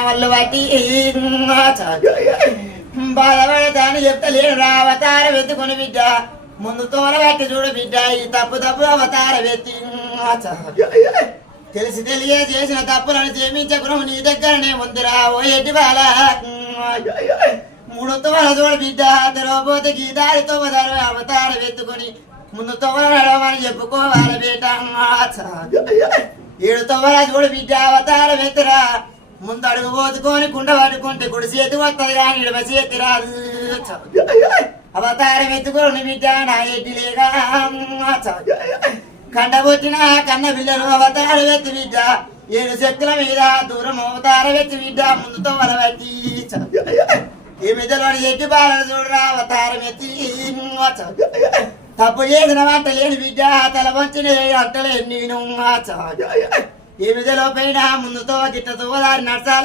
వాళ్ళు బట్టి బాధపడతాను చెప్తలేను రా అవతారం ఎత్తుకుని బిడ్డ ముందు తోల బట్టి చూడు బిడ్డ ఈ తప్పు తప్పు అవతారం ఎత్తి తెలిసి తెలియ చేసిన తప్పులను క్షమించకును నీ దగ్గరనే ఉందిరా ఓ ఎడ్డి బాల మూడు తోల చూడు బిడ్డ తెరవబోతే గీతాడితో అవతారం ఎత్తుకొని ముందు తోల నడవని చెప్పుకోవాలి బేట ఏడు తోల చూడు బిడ్డ అవతారం ఎత్తురా ముందు అడుగు పోతుకొని కుండ పట్టుకుంటే కుడి చేతి వస్తుంది కానీ ఇడమ చేతి రాదు అవతారం ఎత్తుకోని బిడ్డ నా ఎడ్డి లేగా కండబొట్టిన కన్న బిడ్డను అవతారం ఎత్తు బిడ్డ ఏడు శక్తుల మీద దూరం అవతారం ఎత్తు బిడ్డ ముందుతో వలబట్టి ఈ బిడ్డలో ఎడ్డి బాలను చూడరా అవతారం ఎత్తి తప్పు చేసిన వంట లేని బిడ్డ తల వంచిన అంటలేని నేను ఈ బిడ్డలో పైన ముందుతో గిట్టతో దారి నడచాలి